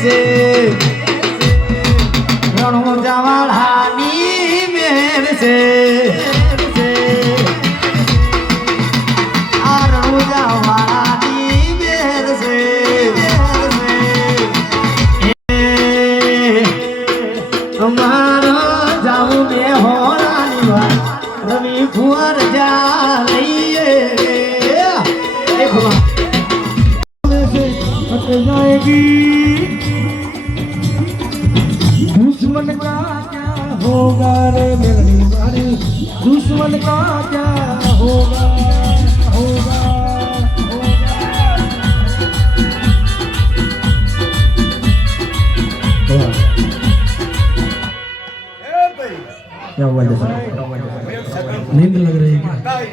છે રણોજાવાળાની મેર છે આ રણોજાવાળાની મેર છે તમારો જાઉં બે હોરાની વાત રવિ ફુવાર જા લઈએ जाएगी दुश्मन का क्या होगा रे मेरी बारी दुश्मन का क्या होगा होगा क्या हुआ नींद लग रही है क्या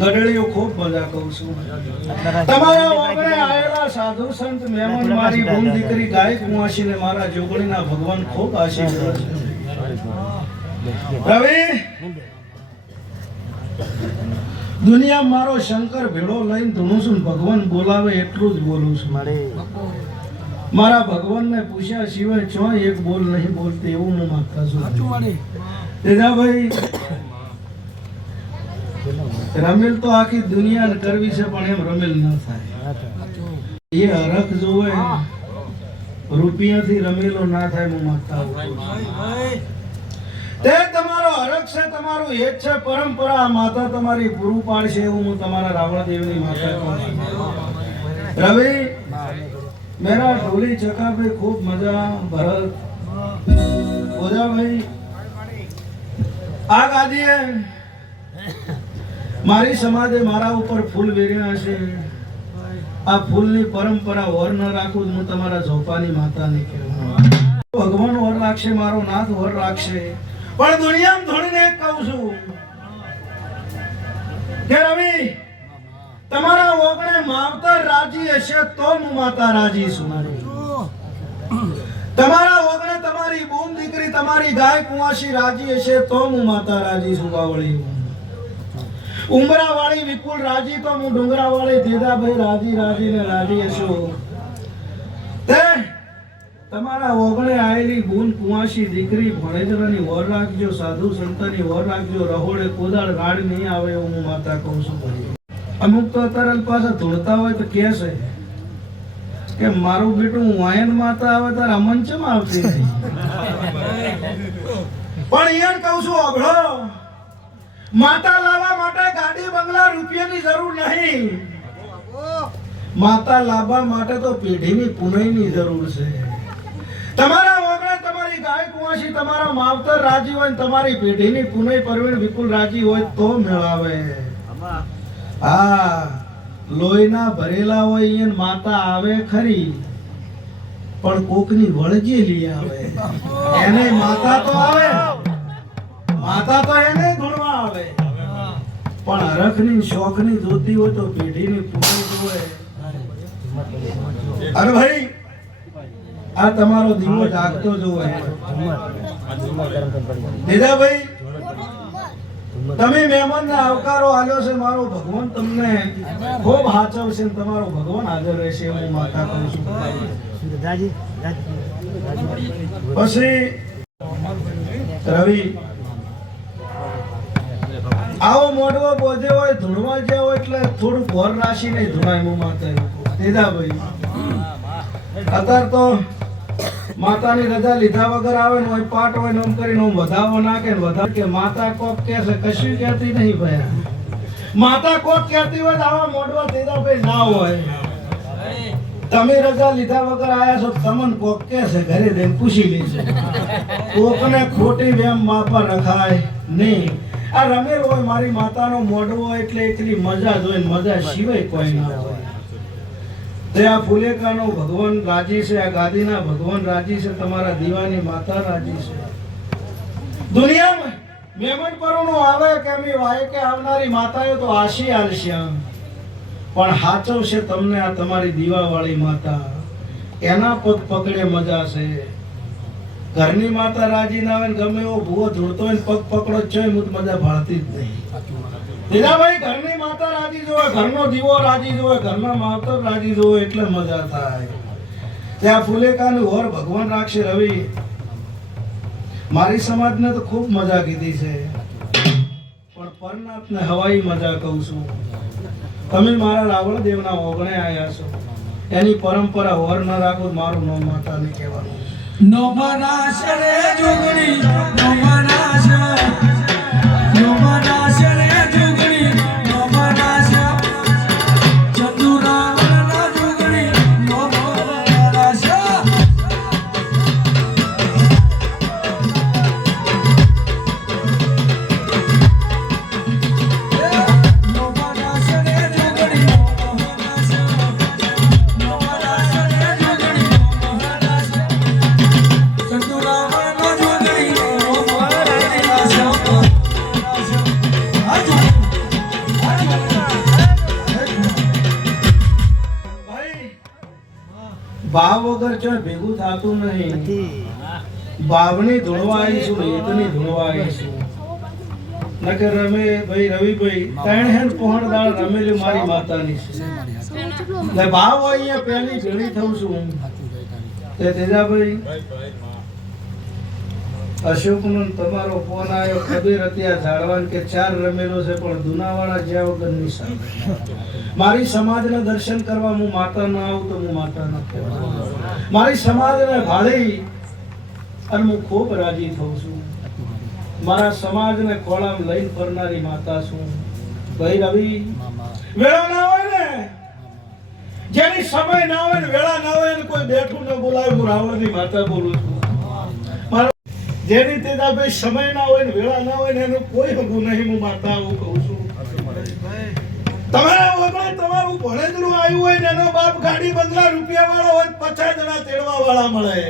ગઢળીઓ ખૂબ મજા કહું છું તમારા વગરે આયેલા સાધુ સંત મહેમાન મારી બોન દીકરી ગાય કુંવાસીને મારા જોગણીના ભગવાન ખૂબ આશીર્વાદ રવિ દુનિયા મારો શંકર ભેળો લઈને ધૂણું છું ભગવાન બોલાવે એટલું જ બોલું છું મારા ભગવાનને પૂછ્યા સિવાય છો એક બોલ નહીં બોલતી એવું હું માગતા છું તેજાભાઈ રમેલ તો આખી દુનિયા કરવી છે પણ એમ રમેલ ન થાય એ હરખ જોવે રૂપિયાથી રમેલો ના થાય હું માગતા તે તમારો હરખ છે તમારું હેત છે પરંપરા માતા તમારી પૂરું પાડશે એવું હું તમારા રાવણ દેવની માતા કહું રવિ મેરા ઢોલી ચકા पे खूब मजा भरत ओजा भाई आग आदि है મારી સમાજે મારા ઉપર ફૂલ વેર્યા છે આ ફૂલની પરંપરા વર ન રાખું હું તમારા ઝોપાની માતાને કહેવું ભગવાન વર રાખશે મારો નાથ વર રાખશે પણ દુનિયામાં ધોળીને એક કહું છું કે રવિ તમારા ઓગણે માવતર રાજી હશે તો હું માતા રાજી છું તમારા ઓગણે તમારી બોન દીકરી તમારી ગાય કુંવાસી રાજી હશે તો હું માતા રાજી છું બાવળી ઉમરા વાળી વિપુલ રાજી તો હું ડુંગરા વાળી દેદાભાઈ રાજી રાજી ને રાજી હશો તે તમારા ઓગણે આયેલી બોન કુંવાસી દીકરી ભણેજરાની વર રાખજો સાધુ સંતની વર રાખજો રહોડે કોદાળ ગાડ નહીં આવે એવું હું માતા કહું છું અમુક તો તરલ પાછા ધોળતા હોય તો કે છે કે મારું બેટું વાયન માતા આવે તાર અમન ચમ આવતી નહીં પણ ઈયન કહું છું અભળો માતા લાવવા માટે ગાડી બંગલા રૂપિયાની જરૂર નહીં માતા લાવવા માટે તો પેઢીની પુનઈની જરૂર છે તમારા વગર તમારી ગાય કુંવાસી તમારા માવતર રાજી હોય તમારી પેઢીની પુનઈ પરવીણ વિપુલ રાજી હોય તો મેળાવે હા લોહીના ભરેલા હોય ઈયન માતા આવે ખરી પણ કોકની વળજી લઈ આવે એને માતા તો આવે માતા તો એને ધૂણવા આવે, પણ હરખની શોખની જોતી હોય તો પેઢીની પૂરી જોવે. અરે ભાઈ આ તમારો દીવો જાગતો જોવે. દીદાભાઈ તમે મહેમાનને આવકારો આલ્યો છે, મારો ભગવાન તમને ખૂબ હાચવશે ને તમારો ભગવાન હાજર રહેશે હું માતા કહું છું. પછી રવિ આવો મોઢવો બોધ્યો હોય ધૂણવા જ્યાં હોય એટલે થોડું ઘોર રાશિ નહીં ધૂણાય હું માતા. દીદાભાઈ અત્યારે તો માતાની રજા લીધા વગર આવે ને હોય પાટ હોય ને કરીને વધાવો નાખે ને વધારે કે માતા કોક કે છે, કશું કહેતી નહીં ભાઈ. માતા કોક કહેતી હોય આવા મોઢવા દીદાભાઈ ના હોય. તમે રજા લીધા વગર આયા છો, તમને કોક કે છે ઘરે જઈને પૂછી લેજો. કોકને ખોટી વેમ માપા રખાય નહીં. આ રમેલ હોય મારી માતાનો મોઢવો એટલે એકલી મજા જ હોય, મજા સિવાય કોઈ ના હોય. તે આ ફુલેકાનો ભગવાન રાજી છે, આ ગાદીના ભગવાન રાજી છે, તમારા દીવાની માતા રાજી છે. દુનિયામાં મહેમાન પરોનો આવે કે અમે વાય કે આવનારી માતાઓ તો આશી આલશે, પણ હાચવશે તમને આ તમારી દીવાવાળી માતા. એના પગ પકડે મજા છે. ઘરની માતા રાજી ના આવે ને ગમે એવો ભૂવો ધૂળતો હોય ને પગ પકડો છે મજા ભાળતી જ નહીં. દીદાભાઈ ઘરની માતા રાજી જોવે, ઘરનો દીવો રાજી જોવે, ઘરના માવતર રાજી જોવે એટલે મજા થાય. ત્યાં ફુલેકાનું હોર ભગવાન રાખશે. રવિ મારી સમાજને તો ખૂબ મજા કીધી છે, પણ પરનાથને હવાઈ મજા કહું છું. તમે મારા રાવણ દેવના ઓગણે આયા છો, એની પરંપરા હોર ન રાખો મારું નો માતા નહીં કહેવાનું. નો મનાશ રે જોગણી, નો મનાશ, નો મનાશ રે જોગણી, નો મનાશ ચતુરાવના જોગણી, નો મનાશ. નો મનાશ રે જોગણી, નો મનાશ, નો મનાશ રે જોગણી, નો મનાશ ચતુરાવના જોગણી, નો મનાશ. ભાઈ ભાવ વગર ચો ભેગું થતું નહીં. ભાવની ધૂણવા આવીશું, હિતની ધૂણવા આવીશું. નકર રમે ભાઈ રવિભાઈ ત્રણ હેન પહોણ દાળ રમેલી મારી માતાની છે. ને ભાવ અહીંયા પહેલી ભેળી થઉં છું. તે તેજાભાઈ અશોકનો તમારો ફોન આવ્યો, ખબર હતી આ ઝાડવાન કે 4 રમેલો છે પણ દુનાવાળા જ્યાં વગરની સામે. મારી સમાજના દર્શન કરવા હું માતા ના આવું તો હું માતા ન કહેવાય. મારી સમાજને ભાળી અને હું ખૂબ રાજી થઉં છું. મારા સમાજને ખોળામાં લઈને ફરનારી માતા છું. ભાઈ રવિ વેળા ના હોય ને, જેની સમય ના હોય ને વેળા ના હોય ને કોઈ બેઠું ન બોલાવે, હું રાવણની માતા બોલું છું. જેની તેજાભાઈ સમય ના હોય ને વેળા ના હોય ને એનું કોઈ હગું નહીં, હું માતા આવું કહું છું. તમારા વગર તમારું ભણેજનું આવ્યું હોય ને એનો બાપ ગાડી બંગલા રૂપિયા વાળો હોય 50 જણા તેડવા વાળા મળે,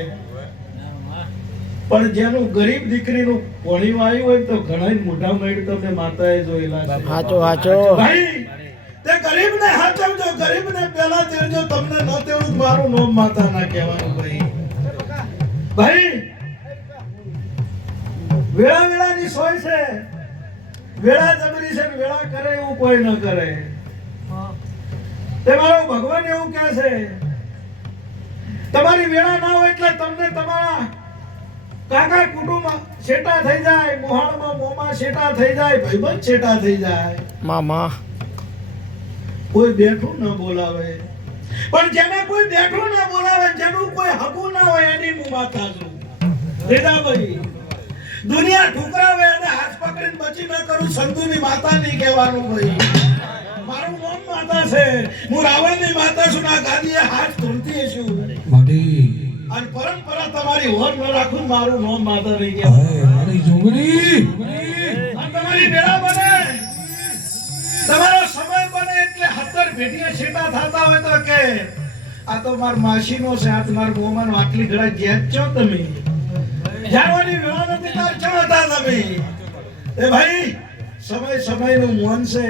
પણ જેનું ગરીબ દીકરીનું ભણ્યું આવ્યું હોય તો ઘણા મોઢા મેળ તમે માતાએ જોયેલા છે. હાચો હાચો ભાઈ તે ગરીબને હાચવજો, ગરીબને પહેલા તેડજો. તમને ન તેડું મારું નામ માતા ના કહેવાનું. ભાઈ ભાઈ વેળા વેળાની સોય છે, વેળા જબરી છે, વેળા કરે એવું કોઈ ન કરે. તે મારો ભગવાન એવું કહે છે, તમારી વેળા ના હોય એટલે તમને તમારા કાકા કુટુંબ છેટા થઈ જાય, મોહાળમાં મોમાં છેટા થઈ જાય, ભાઈબંધ છેટા થઈ જાય. મામા કોઈ બેઠું ન બોલાવે, પણ જેને કોઈ બેઠું ન બોલાવે, જેનું કોઈ હકું ના હોય એની હું માતા છું. દેદાભાઈ દુનિયા ઠુકરાવે અને હાથ પકડીને બચી ન કરું, સંતુની માતા નહીં કહેવાનું. ભાઈ મારું નામ માતા છે, હું રાવણની માતા છું. ના ગાદીએ હાથ ધૂળતી છું અને પરંપરા તમારી હોર ન રાખું, મારું નામ માતા નહીં કહેવાનું. મારી જોગણી તમારી વેળા બને, તમારો સમય બને એટલે 17 ભેટીએ છેટા થતા હોય તો કે આ તો માર માસીનો છે, આ તમાર મોમાનો આટલી ઘડા જેત છો તમે. જાણવાની વેળા નથી તાર છો હતા તમે. એ ભાઈ સમયનું મોન છે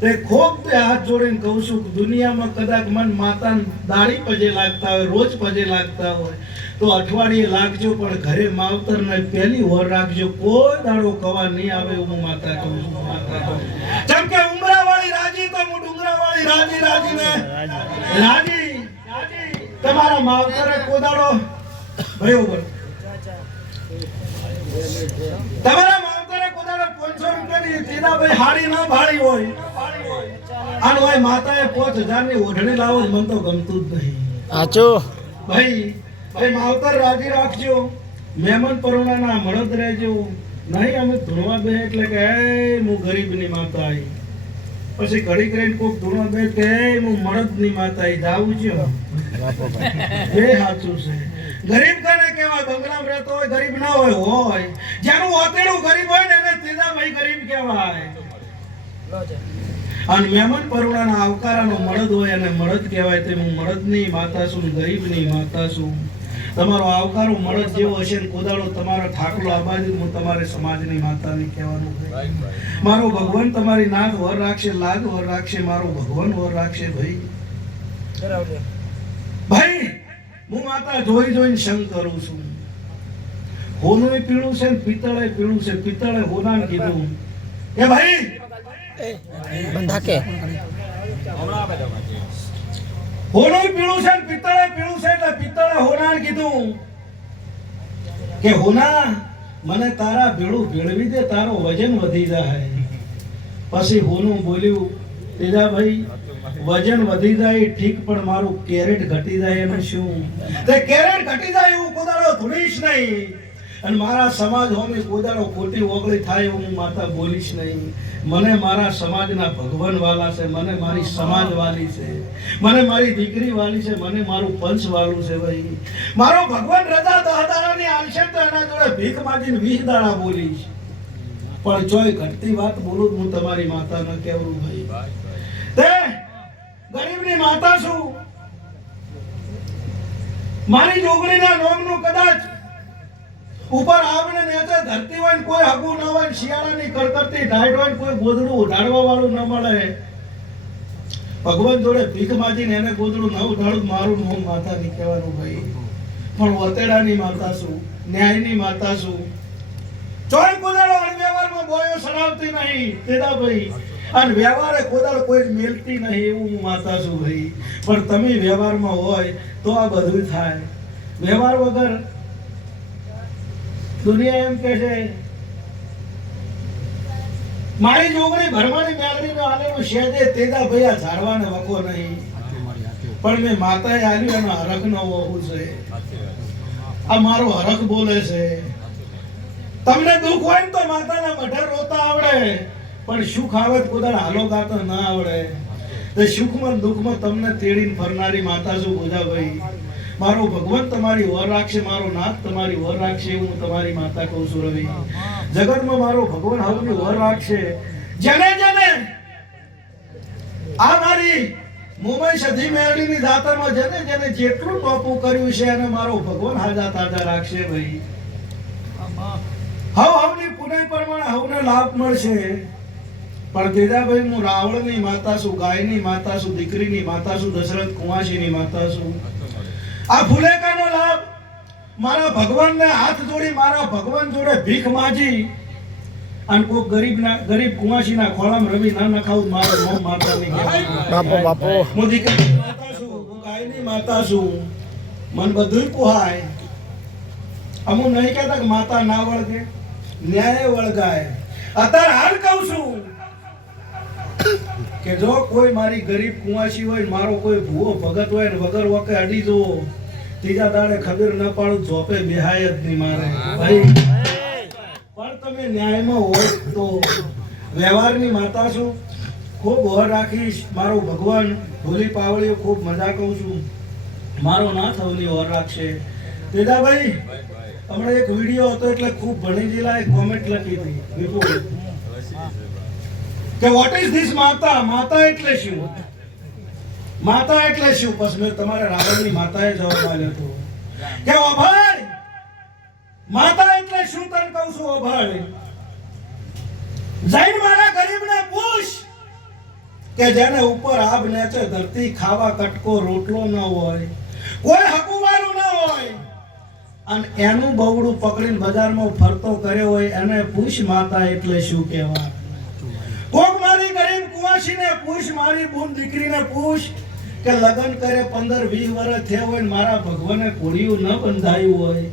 તે ખૂબ બે હાથ જોડીને કહું છું કે દુનિયામાં કદાચ મન માતાને દાઢી પજે લાગતા હોય, રોજ પજે લાગતા હોય તો અઠવાડિયે લાગજો, પણ ઘરે માવતરને પહેલી વર રાખજો. કોઈ દાડો કવા નહીં આવે એવું હું માતા કહું છું. માતા કહું જેમ કે ઉમરાવાળી રાજી તો હું ડુંગરાવાળી રાજી રાજીને રાજી તમારા માવતરે કોઈ દાડો ભયો બોલ તમારા માવતરે કોઈ દાડો 500 રૂપિયાની તીનાભાઈ હાડી ના ભાળી હોય આનો હોય માતાએ 5000 ની ઓઢણી લાવો મન તો ગમતું જ નહીં. સાચો ભાઈ માવતર રાજી રાખજો, મહેમાન પરોણાના મળદ રહેજો. નહીં અમે ધૂણવા બે એટલે કે હું ગરીબની માતા આવી, પછી ઘડી કરીને કોક ધૂણવા બે કે હું મળદની માતા આવી જાવું છે. એ સાચું છે. ગરીબ કને કહેવાય? બંગલામાં રહેતો હોય ગરીબ ના હોય જેનું ઓતેડું ગરીબ હોય ને એને સીધા ભાઈ ગરીબ કહેવાય. અને મહેમાન પરુણાના આવકારાનો મળદ હોય અને મળદ કહેવાય. તે હું મળદની માતા છું, ગરીબની માતા છું. તમારો આવકારો મળદ જેવો હશે ને કોદાળો તમારો ઠાકલો આબાદી હું તમારે સમાજની માતાને કહેવાનું છે. મારો ભગવાન તમારી નાદ વર રાખશે, લાદ વર રાખશે, મારો ભગવાન વર રાખશે. ભાઈ હું માતા જોઈને શંક કરું છું. હોનું પીળું છે ને પિત્તળે પીળું છે. પિત્તળે હોનાને કીધું કે ભાઈ બંધા કે હોનું પીળું છે ને પિત્તળે પીળું છે એટલે પિત્તળે હોનાને કીધું કે હોના મને તારા ભેળું ભેળવી દે, તારો વજન વધી જાય. પછી હોનું બોલ્યું તેજાભાઈ વજન વધી જાય ઠીક, પણ મારું કેરેટ ઘટી જાય એનું શું? તે કેરેટ ઘટી જાય એવું કોદાળો ધૂણીશ નહીં, અને મારા સમાજ હોમી કોદાળો ખોટી ઓગળી થાય એવું હું માતા બોલીશ નહીં. મને મારા સમાજના ભગવાન વાલા છે, મને મારી સમાજ વાલી છે, મને મારી દીકરી વાલી છે, મને મારું પંચ વાલું છે. ભાઈ મારો ભગવાન રજા 10 દાડાની આલશે તો એના જોડે ભીખ માંગીને 20 દાડા બોલીશ, પણ જોઈ ઘટતી વાત બોલું હું તમારી માતા ન કહેવું. ભાઈ તે ગરીબની માતા છું. મારી જોગણીના નોમનું કદાચ ઉપર આવને નેચે ધરતી હોય ને કોઈ હગું ન હોય, શિયાળાની કડકડતી ઢાઢ હોય ને કોઈ ગોદડું ઉઢાડવા વાળું ન મળે, ભગવાન જોડે ભીખ માંગીને એને ગોદડું ન ઉઢાડું મારું મોં માતા નહીં કહેવાનું. ભાઈ પણ વતેડાની માતા છું, ન્યાયની માતા છું. ચોય કોદાળો અણવ્યવહારમાં બોયો સડાવતી નહીં તેદાભાઈ, અને વ્યવહારે કોદાળ કોઈ મેલતી નહીં એવું હું માતા છું. ભાઈ પણ તમે વ્યવહારમાં હોય તો આ બધું થાય. વ્યવહાર વગર દુનિયા એમ કહે છે મારી જોગણી ભરમાની મેળવીને આલેલું શેજે તેદાભાઈ આ ઝાડવાને વખો નહીં, પણ મેં માતાએ આલ્યું એનો હરખ ન હોવું છે. આ મારો હરખ બોલે છે. તમને દુઃખ હોય ને તો માતાના મઢે રોતા આવડે, પણ સુખ આવે તો કોદાળ હાલો ગાતા ના આવડે. તે સુખમાં દુઃખમાં તમને તેડીને ફરનારી માતા છું ગોજાભાઈ. મારો ભગવાન તમારી વર રાખશે, મારો નાથ તમારી વર રાખશે એવું હું તમારી માતા કહું છું. રવિ જગતમાં મારો ભગવાન હવની વર રાખશે. જેને જેને આ મારી મુંબઈ સધી મેળવીની દાતામાં જેને જેને જેટલું ટોપું કર્યું છે એને મારો ભગવાન હાજા તાજા રાખશે. ભાઈ હવની પુનઃ પ્રમાણે હવને લાભ મળશે. પણ તેજાભાઈ હું રાવણની માતા છું, ગાયની માતા છું, દીકરીની માતા છું, દશરથ કુંવાસીની માતા છું. આ ફુલેકાનો લાભ મારા ભગવાનને હાથ જોડી મારા ભગવાન જોડે ભીખ માંગી અને કોઈ ગરીબ કુંવાસીના ખોળામાં રવિ ના નખાવું મારો મોં માતા નહીં. બાપો હું દીકરીની માતા છું, હું ગાયની માતા છું, મન બધુંય પોહાય. અમુક નહીં કહેતા કે માતા ના વળગે, ન્યાય વળગાય. અત્યારે હાલ કહું છું કે જો કોઈ મારી ગરીબ કુંવાસી હોય, મારો કોઈ ભૂવો ભગત હોય ને વગર વકે અડી જો ત્રીજા દાડે ખબર ન પાડું ઝોપે બેહાય જ નહીં મારે. ભાઈ પણ તમે ન્યાયમાં હોય તો વ્યવહારની માતા છું. ખૂબ વર રાખીશ. મારો ભગવાન ભોલી પાવળીઓ ખૂબ મજા કહું છું. મારો ના થવાની વર રાખશે. તેજાભાઈ હમણાં એક વિડીયો હતો એટલે ખૂબ ભણી જેલા એક કોમેન્ટ લખી હતી વિપુલ કે વોટ ઇઝ ધીસ માતા? માતા એટલે શું? માતા એટલે શું? પછી મેં તમારે રાવણની માતાએ જવાબ આપ્યો હતો કે ઓ ભાઈ માતા એટલે શું તને કહું છું. ઓ ભાઈ જૈન મારા ગરીબને પૂછ કે જેને ઉપર આબ નેચે ધરતી ખાવા કટકો રોટલો ન હોય, કોઈ હકુવારું ન હોય, અને એનું બવડું પકડીને બજારમાં ફરતો કર્યો હોય, એને પૂછ માતા એટલે શું કહેવાય? કોક મારી ગરીબ કુંવાસીને પૂછ, મારી બૂન દીકરીને પૂછ કે લગ્ન કરે 15-20 વર્ષ થયા હોય ને મારા ભગવાને કોળિયું ન બંધાયું હોય,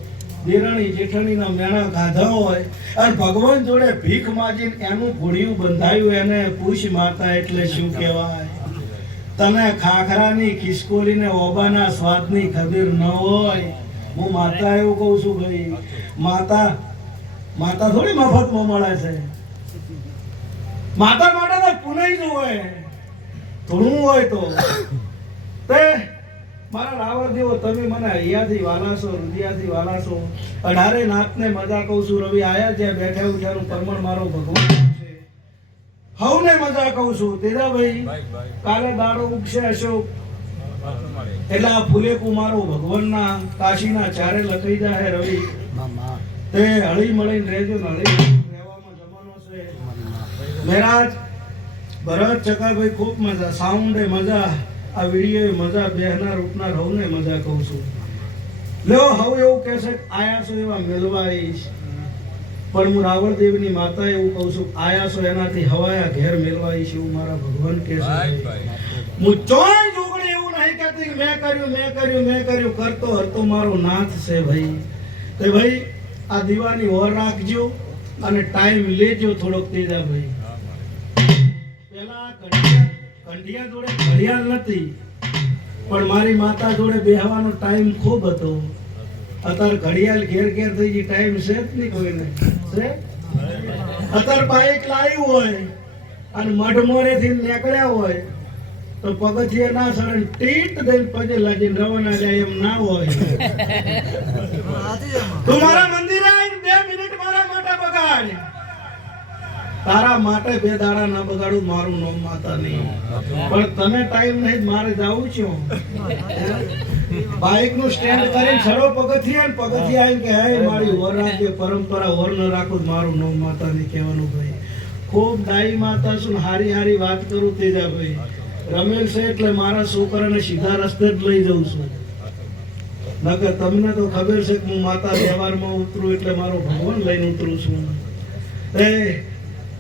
દેરાણી જેઠાણીના મેણા ગાધા હોય અને ભગવાન જોડે ભીખ માંગીને એનું કોળિયું બંધાયું, એને પૂછ માતા એટલે શું કહેવાય? તને ખાખરાની ખિસકોલીને ઓબાના સ્વાદની ખબર ન હોય. હું માતા એવું કહું છું ભાઈ, માતા થોડી મફતમાં મળે છે. માતા માટે તો પુનઈ જ હોય, થોડું હોય તો તે મારા રાવણ દેવો તમે મને હૈયાથી વાલા છો, હૃદયાથી વાલા છો. 18 નાથને મજા કહું છું. રવિ આયા જ્યાં બેઠા ઉઠ્યાનું પરમણ મારો ભગવાન છે. હવને મજા કહું છું. તેજાભાઈ કાલે દાડો ઉગશે અશોક એટલે આ ફૂલેકુ મારો ભગવાનના કાશીના ચારે લખાઈ જાય. રવિ તે હળી મળીને રહેજો ને હળી રહેવામાં જમાનો છે. મહારાજ ભરત ચકાભાઈ ખૂબ મજા, સાઉન્ડે મજા, આ વિડીયો મજા, બેહનાર ઉઠનાર હવને મજા કહું છું. લ્યો હવ એવું કહેશે આયા છો એવા મેળવા આવીશ, પણ હું રાવણ દેવની માતા એવું કહું છું આયા છો એનાથી હવાયા ઘેર મેળવા આવીશ એવું મારા ભગવાન કહે છે. હું ચોય જોગણી એવું નહીં કહેતી કે મેં કર્યું કરતો હરતો મારો નાથ છે ભાઈ. તો ભાઈ આ દીવાની ઓર રાખજો અને ટાઈમ લેજો થોડોક. તેજા ભાઈ પેલા કંઠિયા જોડે ઘડિયાળ નથી, પણ મારી માતા જોડે બેહવાનો ટાઈમ ખૂબ હતો. અત્યારે ઘડિયાળ ઘેર ઘેર થઈ ગઈ, ટાઈમ છે જ નહીં કોઈને. છે અત્યારે બાઈક લાવ્યું હોય અને મઢમોરેથી નીકળ્યા હોય તો પગથિયે ના સડે ટીટ દઈને પગે લાગીને રવાના જાય એમ ના હોય. તું મારા મંદિરે આવીને 2 મિનિટ મારા માટે બગાડ. તારા માટે 2 દાડા ના બગાડું, મારું નામ માતા નહીં. પણ તને ટાઈમ નહીં, મારે જાવું છે. બાઇક નું સ્ટેન્ડ કરીને સડો પગથિયે ને પગથિયે આવીને કે હે મારી ઓર રાખજે, પરંપરા ઓર ન રાખું, મારું નામ માતા નહીં કહેવાનું ભાઈ. ખૂબ ડાઈ માતા છું, હારી હારી વાત કરું. તેજાભાઈ રમેલ છે એટલે મારા છોકરાને સીધા રસ્તે જ લઈ જઉં છું. નકર તમને તો ખબર છે કે હું માતા વ્યવહારમાં ઉતરું એટલે મારો ભગવાન લઈને ઉતરું છું. એ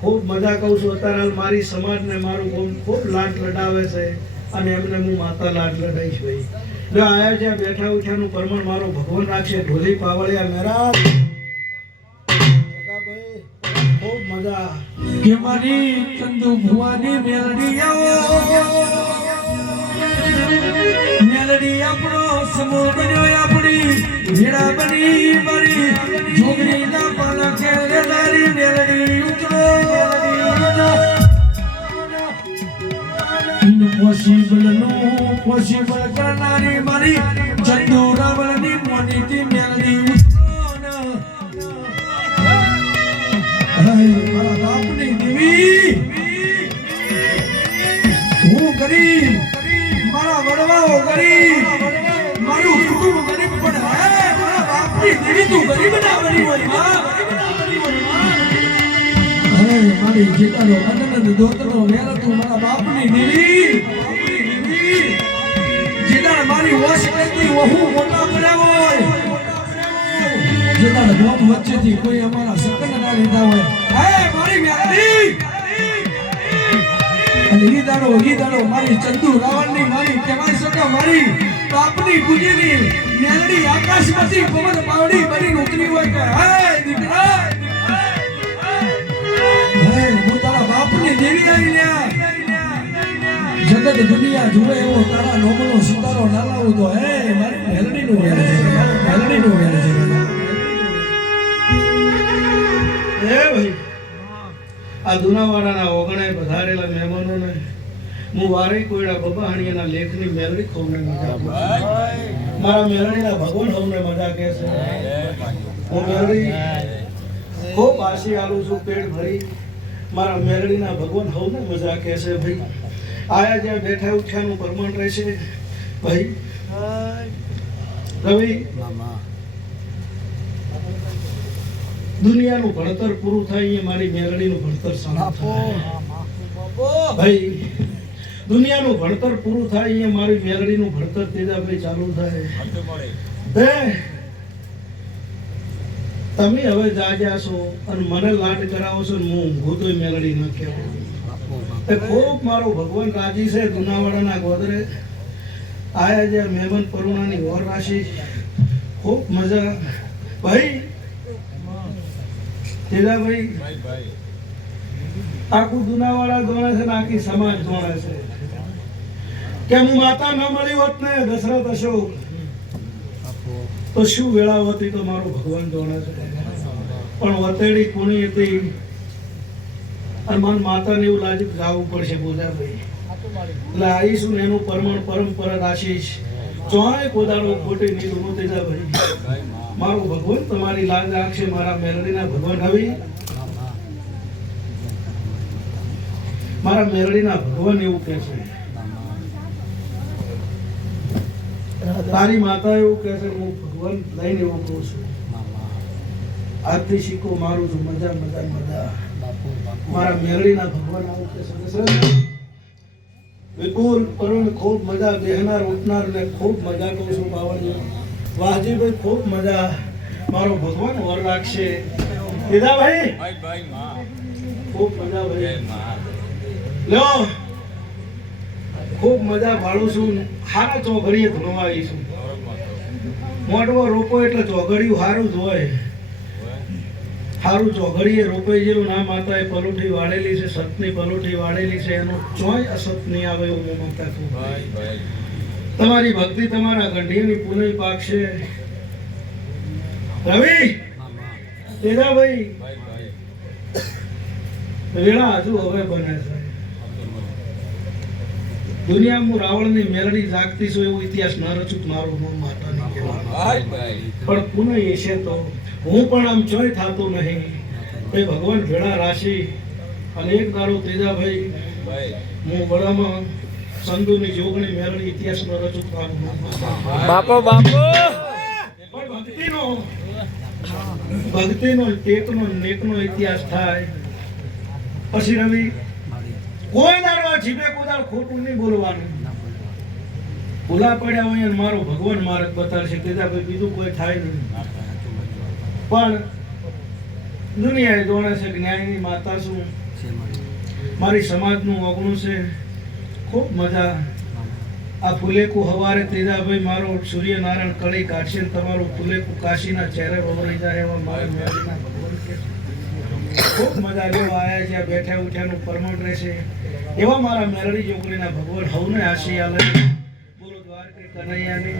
ખૂબ મજા કહું છું. અત્યારે મારી સમાજને મારું ખૂબ લાડ લડાવે છે અને એમને હું માતા લાડ લડાઈશ ભાઈ. જો આયા જ્યાં બેઠા ઉઠ્યાનું પરમણ મારો ભગવાન રાખશે. ઢોલી પાવળિયા મહારાજ ખૂબ મજા કે મારી ચંદુ ભુવાની મેલડી આપણો સમૂહ બન્યો, આપણી હીરા બની મારી જોગણીના પાના ખેલે તારી મેલડી ઉતરો. પોસિબલ કરનારી મારી ચંદુ રાવણની મોનીથી મેલડી ઉતરો. મારા બાપની દેવી હું ગરીબ, મારા વડવાઓ ગરીબ, મારું કુટુંબ ગરીબ, પણ હે મારા બાપની દેવી તું ગરીબ ના બની હોય માં. હે મારી જેતાનો અનંત દોતનો વેર તું મારા બાપની દેવી, જેતાને મારી વશ કરતી વહુ મોટા કર્યા હોય, જેતાને ગોમ વચ્ચેથી કોઈ અમારા સકન ના લીધા હોય. હે મારી મેલડી અને ઈ દાડો મારી ચંદુ રાવણની મારી કહેવાય શકો મારી બાપની પૂજીની મેલડી આકાશમાંથી પવન પાવડી બની ઉતરી હોય કે હે દીકરા, હે હું તારા બાપની દેવી આવી લ્યા. જગત દુનિયા જુએ એવો તારા નોમનો સિતારો ના લાવું તો હે મારી મેલડીનું વેર છે, મેલડીનું વેર છે. હે ભાઈ આ દુનાવાડાના ઓગણે પધારેલા મહેમાનોને હું વારે કોઈડા બબાહણીયાના લેખની મેલડી ખોવને મજા આપું છું. મારા મેલડીના ભગવાન હવને મજા કહે છે. હું મેલડી ખૂબ આશી આલું છું પેટ ભરી. મારા મેલડીના ભગવાન હવને મજા કહે છે ભાઈ. આયા જ્યાં બેઠા ઉઠ્યાનું પરમાણ રહેશે ભાઈ. રવિ દુનિયાનું ભણતર પૂરું થાય અહીંયા મારી મેરડીનું ભણતર ચાલુ થાય ભાઈ દુનિયાનું ભણતર પૂરું થાય અહીંયા મારી મેરડીનું ભણતર તેજાભાઈ ચાલુ થાય હે તમે હવે જાગ્યા છો અને મને લાડ કરાવો છો ને હું ઊંઘું તોય મેલડી ન કહેવાય તે ખૂબ મારો ભગવાન રાજી છે દુનાવાડાના ગોદરે આયા જે મહેમાન પરુણાની ઓર રાશિ ખૂબ મજા ભાઈ તેજાભાઈ આખું દુનાવાડા જોડે છે ને આખી સમાજ જોડે છે કે હું માતા ન મળી હોત ને દશરથ અશોક તો શું વેળાવતી તો મારો ભગવાન જોડે છે પણ વતેડી કુણી હતી અને મન માતાને એવું લાગ્યું કે જવું પડશે બોજાભાઈ એટલે આવીશું ને એનું પરંપરા રાખીશ ચોય કોદાળો ખોટી નહીં ઊભો થઈ જાય ભાઈ મારો ભગવાન તમારી લાજ રાખશે મારા મેરડીના ભગવાન આવી મારા મેરડીના ભગવાન એવું કહે છે તારી માતા એવું કહે છે હું ભગવાન લઈને એવું કહું છું આજથી શીખો મારું છું મજા મજા મજા મારા મેરડીના ભગવાન આવું કહે છે વિપુલ કરુણ ખૂબ મજા બેહનાર ઉઠનાર ને ખૂબ મજા કહું છું બાવળજી વાહજીભાઈ ખૂબ મજા મારો ભગવાન વર રાખશે દીધા ભાઈ ખૂબ મજા ભાઈ લ્યો ખૂબ મજા ભાડું છું હારા ચોઘડીએ ધોવા આવીશું મોટવો રોપો એટલે ચોઘડિયું સારું જ હોય સારું ચોઘડીએ રોપાઈ જેવું ના માતા એ પલોઠી વાળેલી છે સતની પલોઠી વાળેલી છે એનું ચોય અસત નહીં આવે એવું મેં માતા કહું તમારી ભક્તિ તમારા ગંઢીની પુનઃ પાકશે રવિ તેજાભાઈ વેળા હજુ હવે બને છે દુનિયામાં રાવણની મેરડી જાગતી છું એવું ઇતિહાસ ન રચું મારું નામ માતાની કહેવાય પણ પુનઃ એ છે તો હું પણ આમ ચોય થતું નહીં એ ભગવાન ભેળા રાશિ અને એક દાડો તેજાભાઈ હું વડામાં સંધુની જોગણી મેરડી ઇતિહાસ ન રચું મારું નામ બાપો બાપો પણ ભક્તિનો ટેકનો નેકનો ઇતિહાસ થાય પછી રવિ કોઈ દાડવા જીભે કોદાળ ખોટું નહીં બોલવાનું ભૂલા પડ્યા હોય અને મારો ભગવાન માર્ગ બતાવશે તેજા ભાઈ બીજું કોઈ થાય નહીં પણ દુનિયાએ જોડે છે જ્ઞાનની માતા શું મારી સમાજનું ઓગણું છે ખૂબ મજા આ ફુલેકું હવારે તેજાભાઈ મારો સૂર્યનારાયણ કળી કાઢશે ને તમારું ફુલેકું કાશીના ચહેરે વવરાઈ જાય એવા મારા મેળવીના ભગવાન કે ખૂબ મજા લેવા આવ્યા જ્યાં બેઠા ઉઠ્યાનું પરમણ રહેશે એવા મારા મેરડી જોગણીના ભગવાન હવને આશી આલે બોલો દ્વારકે કનૈયાની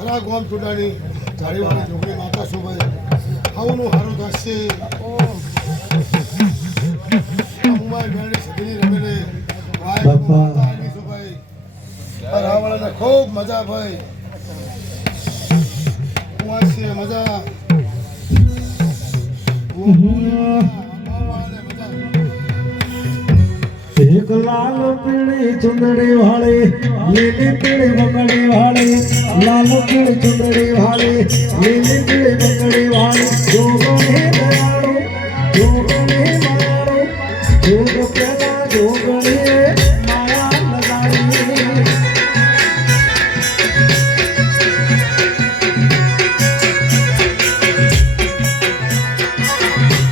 ખરા ગોમ ચૂંટાણી ધારીવાળી છોકરી માતા શોભાઈ છે મુંબઈ બેડી સદની રમેલે બાપા. ભાઈ રાવળને ખૂબ મજા ભાઈ કુંવાસી મજા એક લાલ પીળી ચુંદડી વાળી લીલી પીળી બંગડી વાળી લાલ પીળી ચુંદડી વાળી લીલી પીળી બંગડી વાળી જોગણી દયાળુ જોગણી માયાળુ જોગ પેલા જોગણીએ માયા લગાડી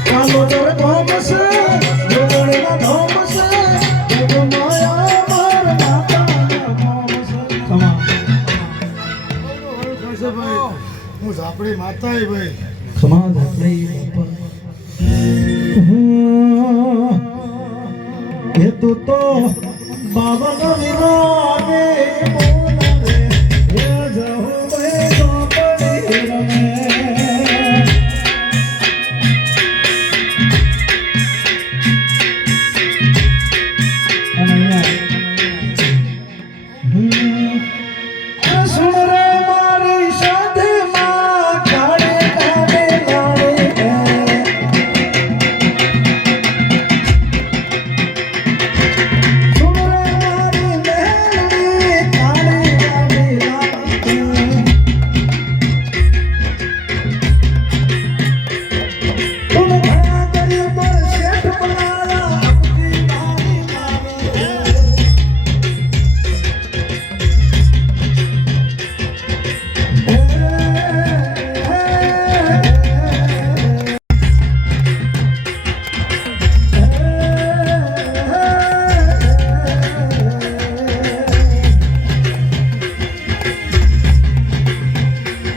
કાલો દર ધોમસ જોગણીના ધોમસ જોગ માયા માર માતાના ધોમસ તમા ભાઈ હું ઝાપડી માતા ભાઈ સમાજ આપણે બાપા. એ તું તો બાબા વિરાગે બોલાવે એ જહો બે ચોપડી રમે સુન રે મારી સાથે માં કાળે કાળે લાડે સુન રે મારી મેલડી કાળે કાળે લાડે તું ભયા કરી પર શેઠ બનાયા આપકી મારી મારે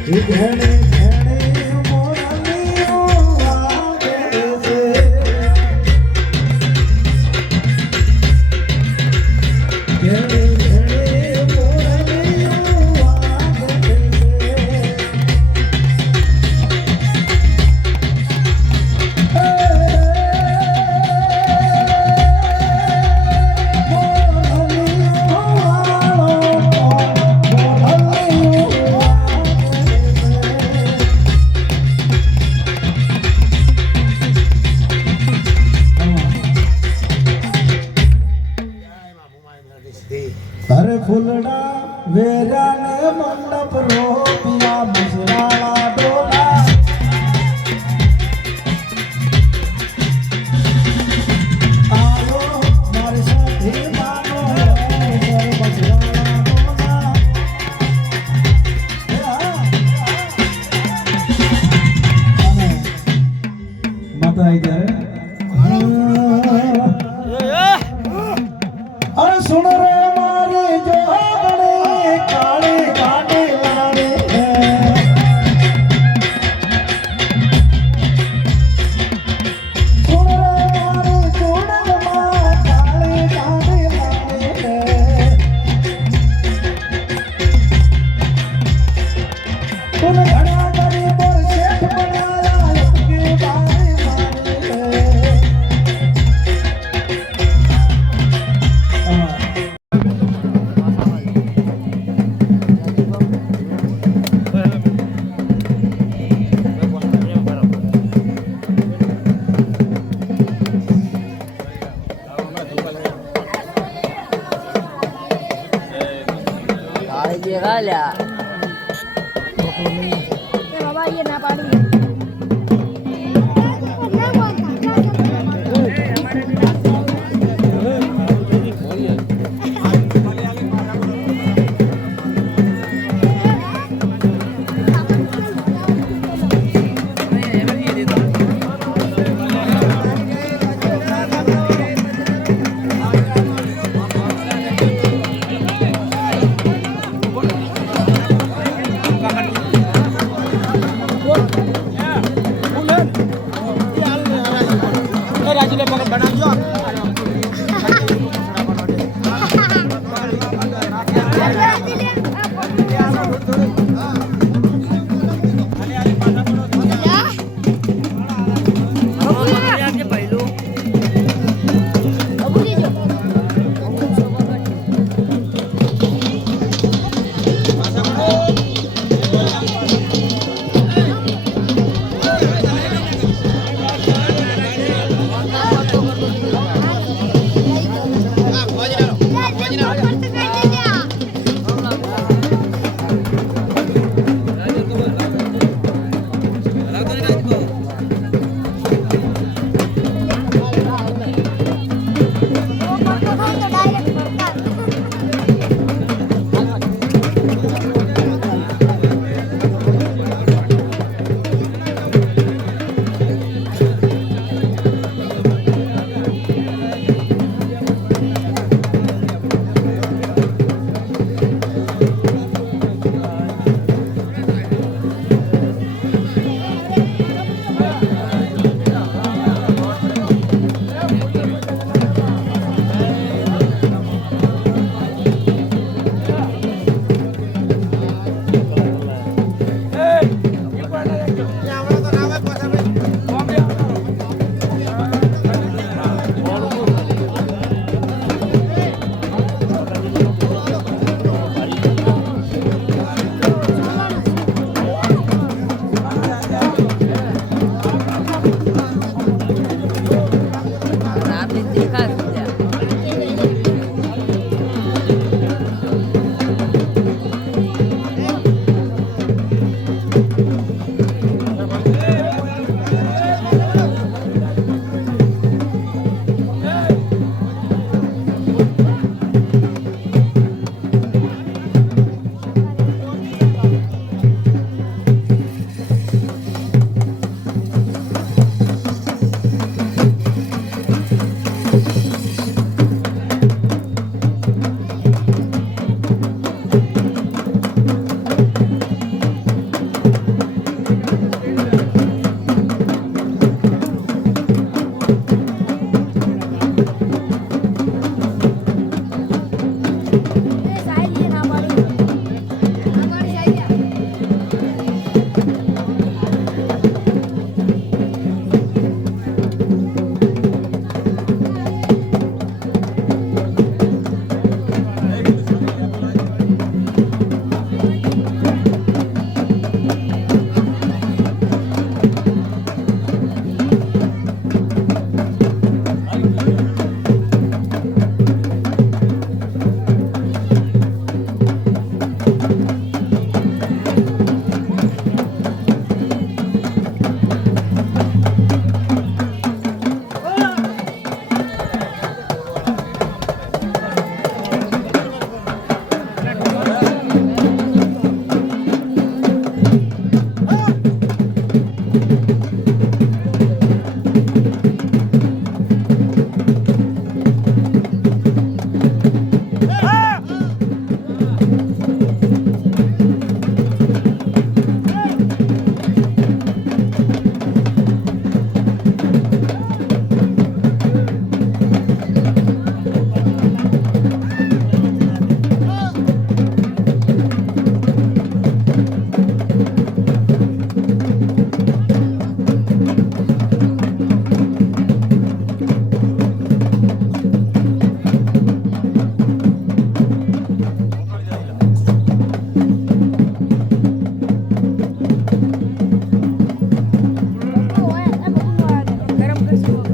ઘણે ઘણે મોરલીઓ વાગે છે ઘણે ઘણે મોરલીઓ વાગે અરે ફૂલડા વેરાને મંડપ રોપિયા મસરાળા ડોલા આવો મારી સાથે માનો મસરાળા ડોલા માતા આવી જાય અરે સુન રે મારી જોગણી કાળે કાળે લાડે સુન રે મારી જોડણમાં કાળે કાળે લાડે તું ઘણા કરી બોલ શેઠ બનાયા અપકે બારે મારે બાબા એ ના પાડી સાહેબ ના પાડી સાહેબ ગરમ કરશું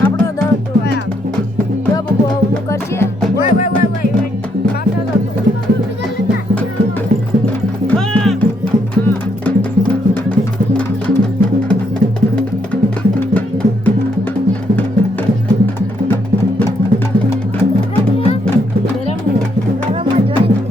આપણો દર્દ જો બબુ હું કરશે ઓય ખાતો તો ગરમ જોઈ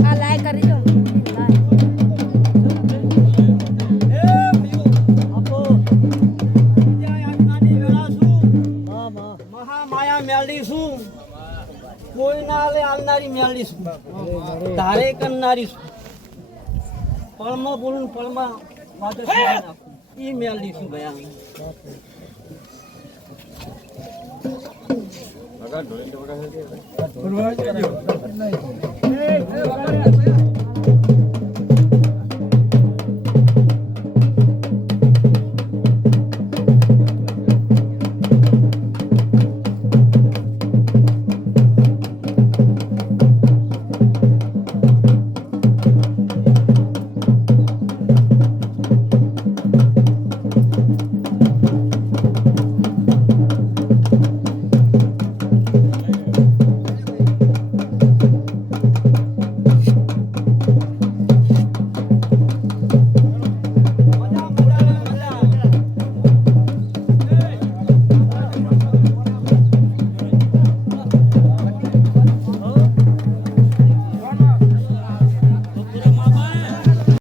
આ લાઈક કરી દો મહામાયા મેળડી છું કોઈ ના લે આવનારી મેળડી છું તારે કરનારી છું પળમાં બોલું ને પળમાં વાતો સુનાવી નાખું ઈ મેળડી છું ભયા